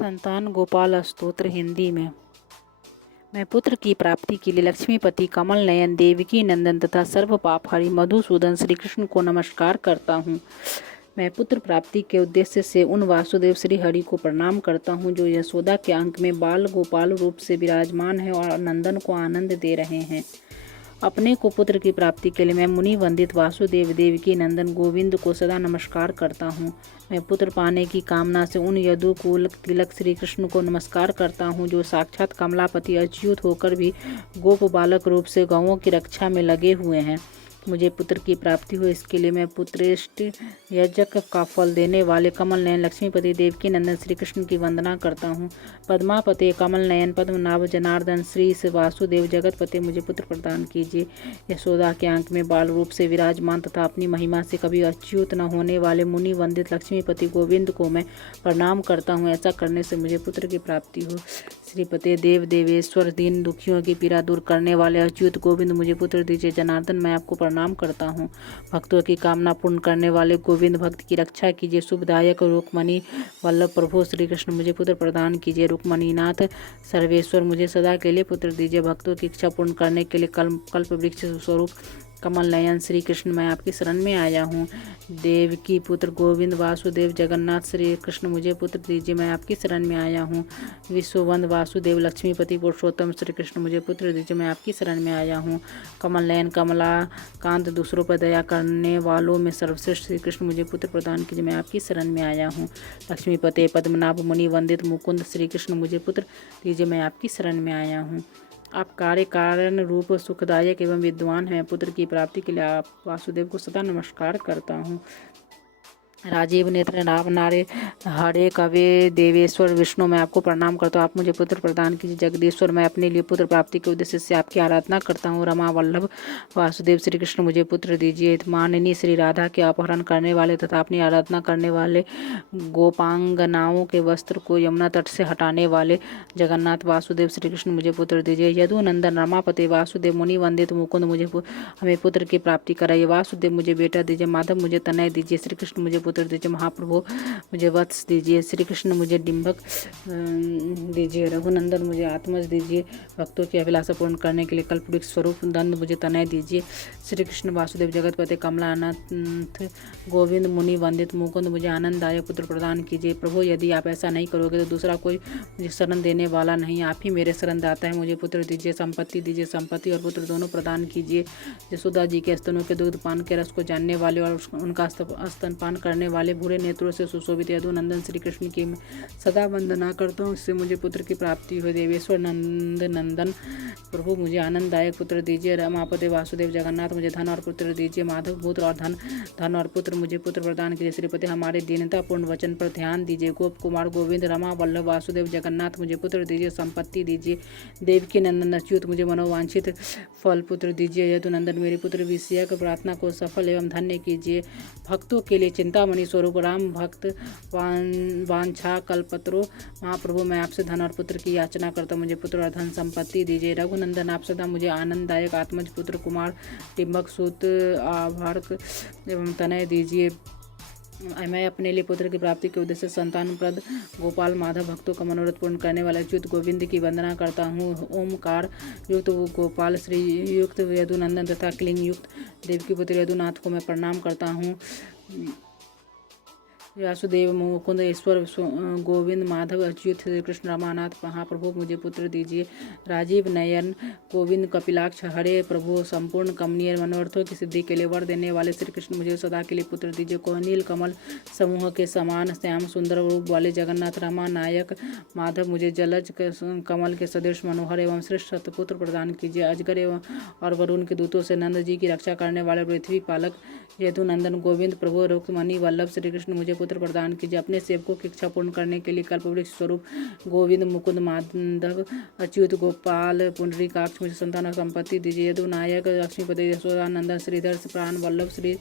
संतान गोपाल स्तोत्र हिंदी में। मैं पुत्र की प्राप्ति के लिए लक्ष्मीपति, कमल नयन, देवकी नंदन तथा सर्व पापहरि मधुसूदन श्री कृष्ण को नमस्कार करता हूँ। मैं पुत्र प्राप्ति के उद्देश्य से उन वासुदेव श्री हरि को प्रणाम करता हूँ जो यशोदा के अंक में बाल गोपाल रूप से विराजमान है और नंदन को आनंद दे रहे हैं। अपने को पुत्र की प्राप्ति के लिए मैं मुनि वंदित वासुदेव, देवकी नंदन गोविंद को सदा नमस्कार करता हूँ। मैं पुत्र पाने की कामना से उन यदुकुल तिलक श्री कृष्ण को नमस्कार करता हूँ जो साक्षात कमलापति अच्युत होकर भी गोप बालक रूप से गौओं की रक्षा में लगे हुए हैं। मुझे पुत्र की प्राप्ति हो, इसके लिए मैं पुत्रेष्ट यज्ञ का फल देने वाले कमल नयन लक्ष्मीपति देवकी नंदन श्री कृष्ण की वंदना करता हूँ। पद्मापते कमल नयन पद्मनाभ जनार्दन श्री वासुदेव जगतपते मुझे पुत्र प्रदान कीजिए। यशोदा के अंक में बाल रूप से विराजमान तथा अपनी महिमा से कभी अच्युत न होने वाले मुनि वंदित लक्ष्मीपति गोविंद को मैं प्रणाम करता हूँ। ऐसा करने से मुझे पुत्र की प्राप्ति हो। श्रीपते देव देवेश्वर, दीन दुखियों की पीड़ा दूर करने वाले अच्युत गोविंद मुझे पुत्र दीजिए। जनार्दन, मैं आपको प्रणाम करता हूँ। भक्तों की कामना पूर्ण करने वाले गोविंद, भक्त की रक्षा कीजिए। शुभदायक रुक्मणी वल्लभ प्रभु श्री कृष्ण मुझे पुत्र प्रदान कीजिए। रुक्मणीनाथ सर्वेश्वर, मुझे सदा के लिए पुत्र दीजिए। भक्तों की इच्छा पूर्ण करने के लिए कल्प वृक्ष स्वरूप कमल नयन श्री कृष्ण, मैं आपकी शरण में आया हूँ। देवकी पुत्र गोविंद वासुदेव जगन्नाथ श्री कृष्ण मुझे पुत्र दीजिए, मैं आपकी शरण में आया हूँ। विश्ववंद वासुदेव लक्ष्मीपति पुरुषोत्तम श्री कृष्ण मुझे पुत्र दीजिए, मैं आपकी शरण में आया हूँ। कमल नयन कमला कांत, दूसरों पर दया करने वालों में सर्वश्रेष्ठ श्री कृष्ण मुझे पुत्र प्रदान कीजिए, मैं आपकी शरण में आया हूँ। लक्ष्मीपते पद्मनाभ मुनि वंदित मुकुंद श्री कृष्ण मुझे पुत्र दीजिए, मैं आपकी शरण में आया हूँ। आप कार्य कारण रूप सुखदायक एवं विद्वान हैं। पुत्र की प्राप्ति के लिए आप वासुदेव को सदा नमस्कार करता हूँ। राजीव नेत्र नाभ नारे हरे कवे देवेश्वर विष्णु, मैं आपको प्रणाम करता हूँ। आप मुझे पुत्र प्रदान कीजिए। जगदीश्वर, मैं अपने लिए पुत्र प्राप्ति के उद्देश्य से आपकी आराधना करता हूँ। रमा वल्लभ वासुदेव श्री कृष्ण मुझे पुत्र दीजिए। माननी श्री राधा के अपहरण करने वाले तथा अपनी आराधना करने वाले गोपांगनाओं के वस्त्र को यमुना तट से हटाने वाले जगन्नाथ वासुदेव श्री कृष्ण मुझे पुत्र दीजिए। यदुनंदन रमापति वासुदेव मुनि वंदित मुकुंद मुझे हमें पुत्र की प्राप्ति कराइए। वासुदेव, मुझे बेटा दीजिए। माधव, मुझे तनय दीजिए। श्री कृष्ण मुझे पुत्र दीजिए। महाप्रभु, मुझे वत्स दीजिए। श्री कृष्ण, मुझे डिंबक दीजिए। रघुनंदन, मुझे आत्मज दीजिए। भक्तों की अभिलाषा पूर्ण करने के लिए कल्पवृक्ष स्वरूप दंड मुझे तनय दीजिए। श्री कृष्ण वासुदेव जगतपते कमलानाथ गोविंद मुनि वंदित मुकुंद, मुझे आनंददायक पुत्र प्रदान कीजिए। प्रभु, यदि आप ऐसा नहीं करोगे तो दूसरा कोई मुझे शरण देने वाला नहीं, आप ही मेरे शरण दाता है। मुझे पुत्र दीजिए। संपत्ति दीजिए। संपत्ति और पुत्र दोनों प्रदान कीजिए। यशोदा जी के स्तनों के दूध पान के रस को जानने वाले और उनका स्तनपान करने वाले भूरे नेत्रों से सुशोभित यदुनंदन श्री कृष्ण की मैं सदा वंदना करता हूँ। इससे मुझे पुत्र की प्राप्ति हो। देवेश्वर नंद नंदन प्रभु, मुझे आनंददायक पुत्र दीजिए। रमापति वासुदेव जगन्नाथ, मुझे धन और पुत्र दीजिए। माधव, पुत्र और धन और पुत्र मुझे पुत्र प्रदान कीजिए। श्रीपति, हमारे दीनतापूर्ण वचन पर ध्यान दीजिए। गोप कुमार गोविंद रमा वल्लभ वासुदेव जगन्नाथ, मुझे पुत्र दीजिए। संपत्ति दीजिए। देवकी नंदन अच्युत, मुझे मनोवांछित फल पुत्र दीजिए। यदुनंदन, मेरी पुत्र विषयक प्रार्थना को सफल एवं धन्य कीजिए। भक्तों के लिए चिंतामणि स्वरूप राम भक्त वांछा कल्पतरो महाप्रभु, मैं आपसे धन और पुत्र की याचना करता हूँ। मुझे पुत्र और धन संपत्ति दीजिए। रघुनंदन, आप सदा मुझे आनंददायक आत्मज पुत्र कुमार टिम्बक सूत आभर्क एवं तनय दीजिए। मैं अपने लिए पुत्र की प्राप्ति के उद्देश्य संतान प्रद गोपाल माधव, भक्तों का मनोरथ पूर्ण करने वाले अच्युत गोविंद की वंदना करता हूँ। ओमकार युक्त गोपाल श्री युक्त यदुनंदन तथा क्लिंग युक्त देवकी पुत्र यदुनाथ को मैं प्रणाम करता हूँ। वासुदेव मुकुंद ईश्वर गोविंद माधव अच्युत श्री कृष्ण रमानाथ महाप्रभु, मुझे पुत्र दीजिए। राजीव नयन गोविंद कपिलाक्ष हरे प्रभु, संपूर्ण कमनीय मनोरथों की सिद्धि के लिए वर देने वाले श्री कृष्ण मुझे सदा के लिए पुत्र दीजिए। कोहनील कमल समूह के समान श्याम सुंदर रूप वाले जगन्नाथ रमा नायक माधव, मुझे जलज कमल के सदृश मनोहर एवं श्रेष्ठ सतपुत्र प्रदान कीजिए। अजगर एवं और वरुण के दूतों से नंद जी की रक्षा करने वाले पृथ्वी पालक यदुनंदन गोविंद प्रभु रुक्मणी वल्लभ श्री कृष्ण मुझे पुत्र प्रदान कीजिए। अपने सेवकों की इच्छा पूर्ण करने के लिए कल्पवृक्ष स्वरूप गोविंद मुकुंद माधव अच्युत गोपाल पुंडरीकाक्ष, मुझे संतान और संपत्ति दीजिए। यदुनायक लक्ष्मीपति यशोदानंदन श्रीधर प्राण वल्लभ श्री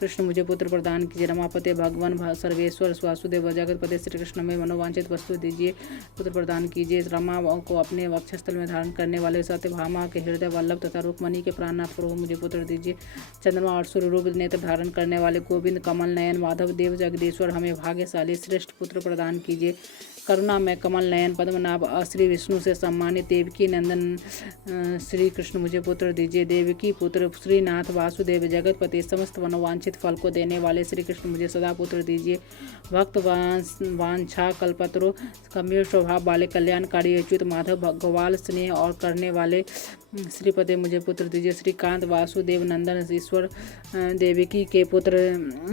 कृष्ण मुझे पुत्र प्रदान कीजिए। रमापति भगवान सर्वेश्वर वासुदेव जगतपति श्री कृष्ण में मनोवांछित वस्तु दीजिए, पुत्र प्रदान कीजिए। रमा को अपने वक्षस्थल में धारण करने वाले सत्यभामा के हृदय वल्लभ तथा रुक्मणी के प्राणनाथ प्रभु मुझे पुत्र दीजिए। चंद्रमा और सूर्य रूप नेत्र धारण करने वाले गोविंद कमल नयन माधव देव जगदीश्वर, हमें भाग्यशाली श्रेष्ठ पुत्र प्रदान कीजिए। करुणा में कमल नयन पद्मनाभ श्री विष्णु से सम्मानित देवकी नंदन श्री कृष्ण मुझे पुत्र दीजिए। देवकी पुत्र श्रीनाथ वासुदेव जगतपति समस्त मनोवांछित फल को देने वाले श्री कृष्ण मुझे सदा पुत्र दीजिए। भक्त वांछा कल्पतरु गंभीर स्वभाव वाले कल्याणकारी अच्युत माधव गोपाल स्नेह और करने वाले श्रीपति मुझे पुत्र दीजिए। श्रीकांत वासुदेव नंदन ईश्वर देवकी के पुत्र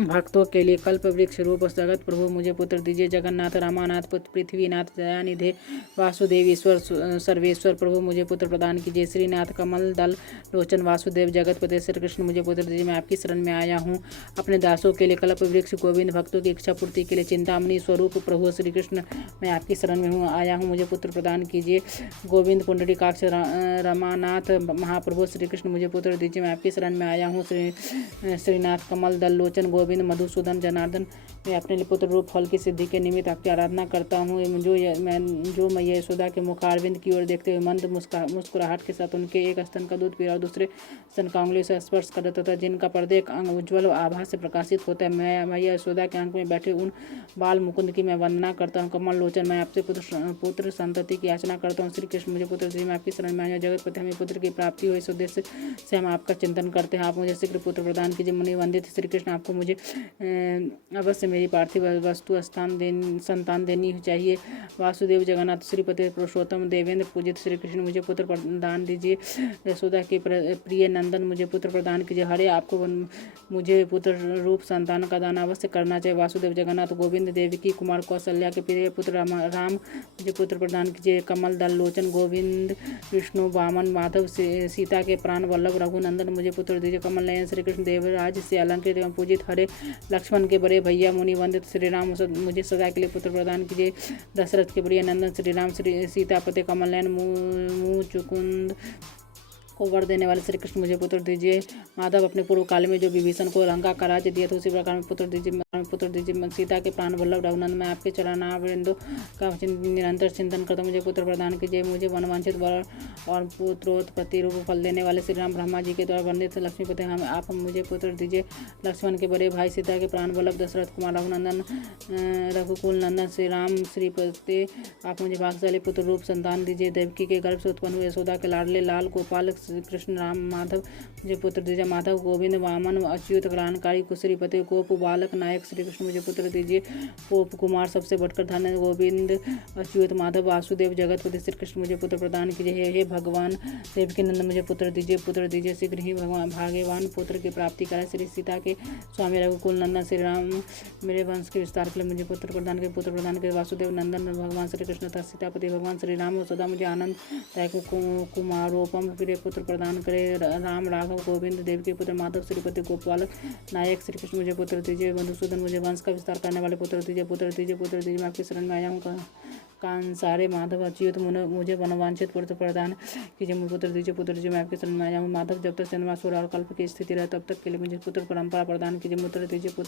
भक्तों के लिए कल्प वृक्ष रूप जगत प्रभु मुझे पुत्र दीजिए। जगन्नाथ रामानाथ पृथ्वीनाथ दयानिधे वासुदेव ईश्वर सर्वेश्वर प्रभु मुझे पुत्र प्रदान कीजिए। श्रीनाथ कमल दल लोचन वासुदेव जगतपति श्री कृष्ण मुझे पुत्र दीजिए। मैं आपकी शरण में आया हूँ अपने दासों के लिए कल्प वृक्ष गोविंद भक्तों की इच्छा पूर्ति के लिए चिंतामणि स्वरूप प्रभु श्री कृष्ण मैं आपकी शरण में हूँ आया हूँ मुझे पुत्र प्रदान कीजिए। गोविंद पुंडरीकाक्ष रमानाथ महाप्रभु श्री कृष्ण मुझे पुत्र दीजिए। मैं आपकी शरण में आया हूँ श्रीनाथ कमल दल लोचन गोविंद मधुसूदन जनार्दन मैं अपने लिए पुत्र रूप फल की सिद्धि के निमित्त आपकी आराधना करता हूँ। जो मैं यशोदा के मुखारविंद की ओर देखते हुए मंद मुस्कुराहट के साथ उनके एक स्तन का दूध पी और दूसरे स्तन का उंगली से स्पर्श कर देता था जिनका प्रत्येक अंग उज्ज्वल आभा से प्रकाशित होता है। मैं यशोदा के अंक में बैठे उन बाल मुकुंद की मैं वंदना करता हूँ। कमल लोचन मैं आपसे पुत्र संतति की याचना करता हूँ। श्री कृष्ण मुझे पुत्र दीजिए। मैं आपकी शरण में आया जगतपति हमें पुत्र की प्राप्ति हो इस उद्देश्य से हम आपका चिंतन करते हैं। आप मुझे शीघ्र पुत्र प्रदान कीजिए। मुनि वंदित श्री कृष्ण आपको मुझे अवश्य मेरी पार्थिव वस्तु संतान देनी चाहिए। वासुदेव जगन्नाथ श्रीपति पुरुषोत्तम देवेंद्र पूजित श्री कृष्ण मुझे पुत्र प्रदान दीजिए। यशोदा के प्रिय नंदन मुझे पुत्र प्रदान कीजिए। हरे आपको मुझे पुत्र रूप संतान का दान अवश्य करना चाहिए। वासुदेव जगन्नाथ गोविंद देवकी कुमार कौशल्या के प्रिय पुत्र राम मुझे पुत्र प्रदान कीजिए। कमल दल लोचन गोविंद विष्णु वामन माधव सीता के प्राण वल्लभ रघुनंदन मुझे पुत्र दीजिए। कमल नयन श्री कृष्ण देवराज से अलंकृत एवं पूजित हरे लक्ष्मण के बड़े भैया मुनि वंदित श्री राम मुझे सदा के लिए पुत्र प्रदान कीजिए। दशरथ के प्रिय नंदन श्री राम श्री सीतापति कमल नयन मुचुकुंद को वर देने वाले श्री कृष्ण मुझे पुत्र दीजिए। माधव अपने पूर्व काल में जो विभीषण को लंका का राज्य दिया था उसी प्रकार में पुत्र दीजिए। सीता के प्राण वल्लभ रघुनंदन मैं आपके चरणारविंदों का निरंतर चिंतन करता मुझे पुत्र प्रदान कीजिए। मुझे वनवांछित वर और पुत्रोत्पत्ति रूप फल देने वाले श्री राम ब्रह्मा जी के द्वारा वर्णित लक्ष्मीपति हम आप मुझे पुत्र दीजिए। लक्ष्मण के बड़े भाई सीता के प्राण वल्लभ दशरथ कुमार रघुनंदन रघुकुल नंदन श्री राम श्रीपति आप मुझे भाग्यशाली पुत्र रूप संतान दीजिए। देवकी के गर्भ से उत्पन्न हुए यशोदा के लाडले लाल गोपाल श्री कृष्ण राम माधव मुझे पुत्र दीजिए। माधव गोविंद वामन अच्युत कल्याणकारी कुश्रीपति गोप बालक नायक श्री कृष्ण मुझे पुत्र दीजिए। गोप कुमार सबसे बढ़कर धन्य गोविंद अच्युत माधव वासुदेव जगतपति श्री कृष्ण मुझे पुत्र प्रदान कीजिए। हे भगवान देवकी नंदन मुझे पुत्र दीजिए। शीघ्र ही भगवान भाग्यवान पुत्र की प्राप्ति करें। श्री सीता के स्वामी रघुकुल नंदन श्री राम मेरे वंश के विस्तार के लिए मुझे पुत्र प्रदान के वासुदेव नंदन भगवान श्री कृष्ण तथा सीतापति भगवान श्री राम सदा मुझे आनंद कुमारोपम प्रिय पुत्र प्रदान करे। राम राघव गोविंद देव के पुत्र माधव श्रीपति गोपालक नायक श्री कृष्ण मुझे पुत्र दीजिए। मधुसूदन मुझे वंश का विस्तार करने वाले पुत्र दीजिए। मैं आपकी शरण में आया हूँ कांसारे माधव अच्युत मुझे वनवांछित पुत्र प्रदान कीजिए। मुझे पुत्र दीजिए। मैं आपकी शरण में आया हूँ माधव जब तक चंद्रमा सूर्य और कल्प की स्थिति रहे तब तक के लिए मुझे पुत्र परंपरा प्रदान कीजिए। पुत्र दीजिए।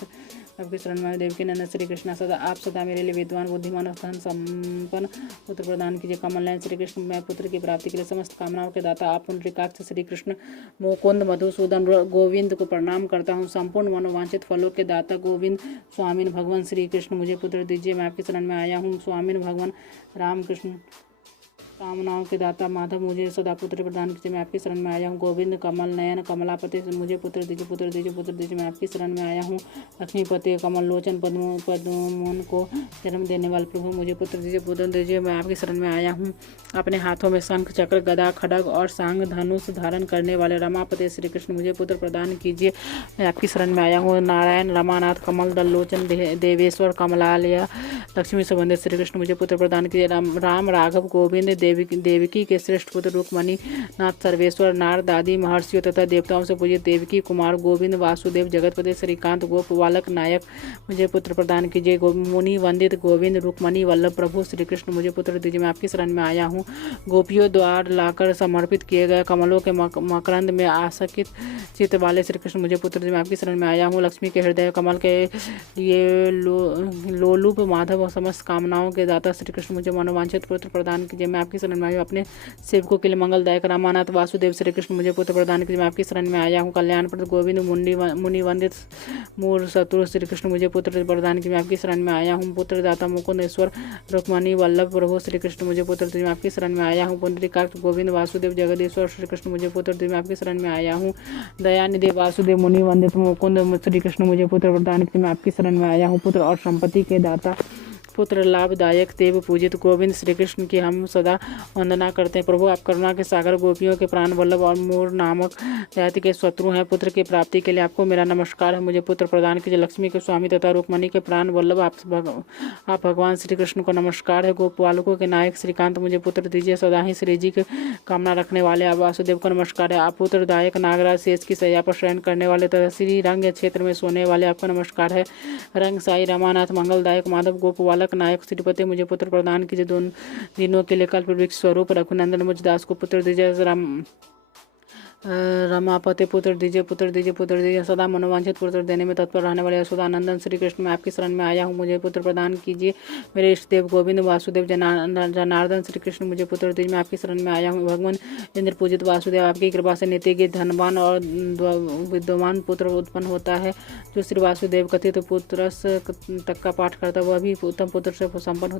आपकी शरण में देवकी नंदन श्री कृष्ण आप सदा मेरे लिए विद्वान बुद्धिमान धन संपन्न पुत्र प्रदान कीजिए। कमल नयन श्री कृष्ण मैं पुत्र की प्राप्ति के लिए समस्त कामनाओं के दाता आप पुंडरीकाक्ष श्री कृष्ण मुकुंद मधुसूदन गोविंद को प्रणाम करता हूँ। संपूर्ण मनोवांछित फलों के दाता गोविंद स्वामीन भगवान श्री कृष्ण मुझे पुत्र दीजिए। मैं आपकी शरण में आया हूँ स्वामीन भगवान राम कृष्ण कामनाओं के दाता माधव मुझे सदा पुत्र प्रदान कीजिए। मैं आपकी शरण में आया हूँ गोविंद कमल नयन कमलापति मुझे पुत्र दीजिए। मैं आपकी शरण में आया हूँ लक्ष्मीपति कमल लोचन पद्मोन को जन्म देने वाले प्रभु मुझे पुत्र दीजिए। मैं आपकी शरण में आया हूँ अपने हाथों में शंख चक्र गदा खड्ग और सांग धनुष धारण करने वाले रमापति श्री कृष्ण मुझे पुत्र प्रदान कीजिए। मैं आपकी शरण में आया हूँ नारायण रमानाथ कमल दल लोचन देवेश्वर कमलालय लक्ष्मी संबंधित श्री कृष्ण मुझे पुत्र प्रदान कीजिए। राम राघव गोविंद देवकी के श्रेष्ठ पुत्र रुक्मणी नाथ सर्वेश्वर नारद आदि महर्षियों तथा देवताओं से पूजित देवकी कुमार गोविंद वासुदेव जगतपति श्रीकांत गोप बालक नायक मुझे पुत्र प्रदान कीजिए। मुनि वंदित गोविंद रुक्मणी वल्लभ प्रभु श्री कृष्ण मुझे पुत्र दीजिए। मैं आपकी शरण में आया हूँ गोपियों द्वार लाकर समर्पित किए गए कमलों के मकरंद में आसकित चित्त वाले श्री कृष्ण मुझे पुत्र दीजिए। मैं आपकी शरण में आया हूँ लक्ष्मी के हृदय कमल के लिए लोलुप माधव और समस्त कामनाओं के दाता श्री कृष्ण मुझे मनोवांछित पुत्र प्रदान कीजिए। मैं आपकी आपकी शरण में आया हूँ। अपने सेवकों के लिए मंगलदायक रामानाथ वासुदेव श्री कृष्ण मुझे पुत्र प्रदान कीजिए, मैं आपकी शरण में आया हूँ। कल्याणप्रद गोविंद मुनि वंदित मूर शत्रु श्री कृष्ण मुझे पुत्र प्रदान कीजिए, मैं आपकी शरण में आया हूँ। पुत्र दाता मुकुंद ईश्वर रुक्मणी वल्लभ प्रभु श्री कृष्ण मुझे पुत्र दीजिए, मैं आपकी शरण में आया हूँ। पुंडरीकाक्ष गोविंद वासुदेव जगदीश्वर श्री कृष्ण मुझे पुत्र दीजिए, मैं आपकी शरण में आया हूँ। दयानिधि वासुदेव मुनि वंदित मुकुंद श्री कृष्ण मुझे पुत्र प्रदान कीजिए, मैं आपकी शरण में आया हूँ। पुत्र और संपत्ति के दाता पुत्र लाभदायक देव पूजित गोविंद श्री कृष्ण की हम सदा वंदना करते हैं। प्रभु आप करुणा के सागर गोपियों के प्राण वल्लभ और मूर नामक दैत्य के शत्रु हैं। पुत्र की प्राप्ति के लिए आपको मेरा नमस्कार है। मुझे पुत्र प्रदान कीजिए। लक्ष्मी के स्वामी तथा रुक्मणी के प्राण वल्लभ आप भगवान श्री कृष्ण को नमस्कार है। गोपालकों के नायक श्रीकांत मुझे पुत्र दीजिए। सदा ही श्री जी की कामना रखने वाले आप वासुदेव को नमस्कार है। आप पुत्रदायक नागराज शेष की सैया पर शयन करने वाले तथा श्री रंग क्षेत्र में सोने वाले आपका नमस्कार है। रंग साई रमानाथ मंगलदायक माधव गोपवालक नायक श्रीपति मुझे पुत्र प्रदान कीजिए। दोनों दिनों के लिए कल्प वृक्ष स्वरूप रघुनंदन मुझ दास को पुत्र दीजिए। रमापति पुत्र दीजिए। सदा मनोवांछित पुत्र देने में तत्पर रहने वाले यशोदानंदन श्री कृष्ण मैं आपकी शरण में आया हूँ, मुझे पुत्र प्रदान कीजिए। मेरे इष्ट देव गोविंद वासुदेव जनार्दन श्री कृष्ण मुझे पुत्र दीजिए, मैं आपकी शरण में आया हूँ। भगवान इंद्र पूजित वासुदेव आपकी कृपा से नित्य के धनवान और विद्वान पुत्र उत्पन्न होता है। जो श्री वासुदेव कथित पुत्र तक का पाठ करता है वह भी उत्तम पुत्र से संपन्न होता है।